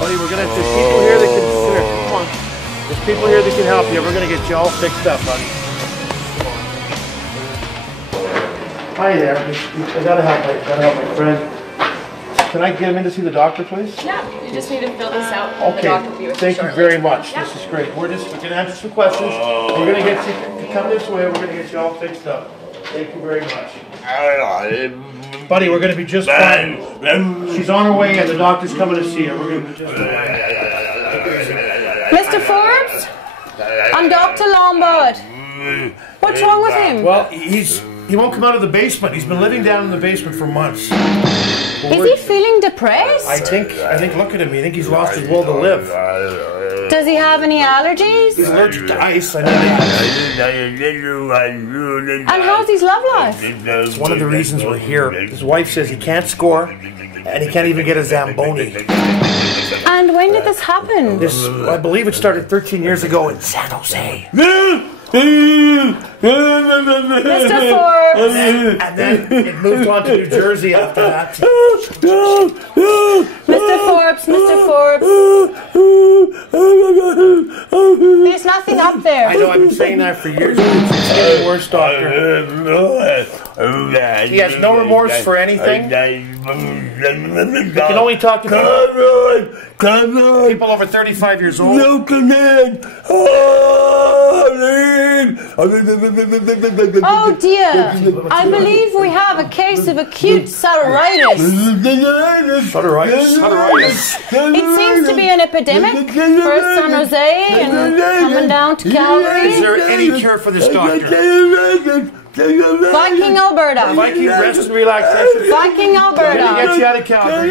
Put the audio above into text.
Buddy, we're gonna. There's people here that can. Come here. Come on. There's people here that can help you. We're gonna get you all fixed up, buddy. Hi there. I gotta help my friend. Can I get him in to see the doctor, please? Yeah, you just need to fill this out. Okay. Thank you very much. Yeah. This is great. We're gonna answer some questions. We're gonna get you. Come this way. We're gonna get you all fixed up. Thank you very much. Buddy, we're gonna be just fine. She's on her way and the doctor's coming to see her. We're gonna be just fine. Mr. Forbes? I'm Dr. Lombard. What's wrong with him? Well, he won't come out of the basement. He's been living down in the basement for months. Is he feeling depressed? I think, look at him. I think he's lost his will to live. Does he have any allergies? He's allergic to ice. I know. And how's his love life? It's one of the reasons we're here. His wife says he can't score, and he can't even get a Zamboni. And when did this happen? I believe it started 13 years ago in San Jose. Mr. Forbes! And then it moved on to New Jersey after that. Mr. Forbes, Mr. Forbes. There's nothing up there. I know, I've been saying that for years. It's getting worse, doctor. He has no remorse for anything. He can only talk to people over 35 years old. Oh dear, I believe we have a case of acute Sartoritis. It seems to be an epidemic. First San Jose and coming down to Calgary. Is there any cure for this, doctor? Viking, Alberta. Viking rest and relaxation. Viking, Alberta. Get you out of Calgary.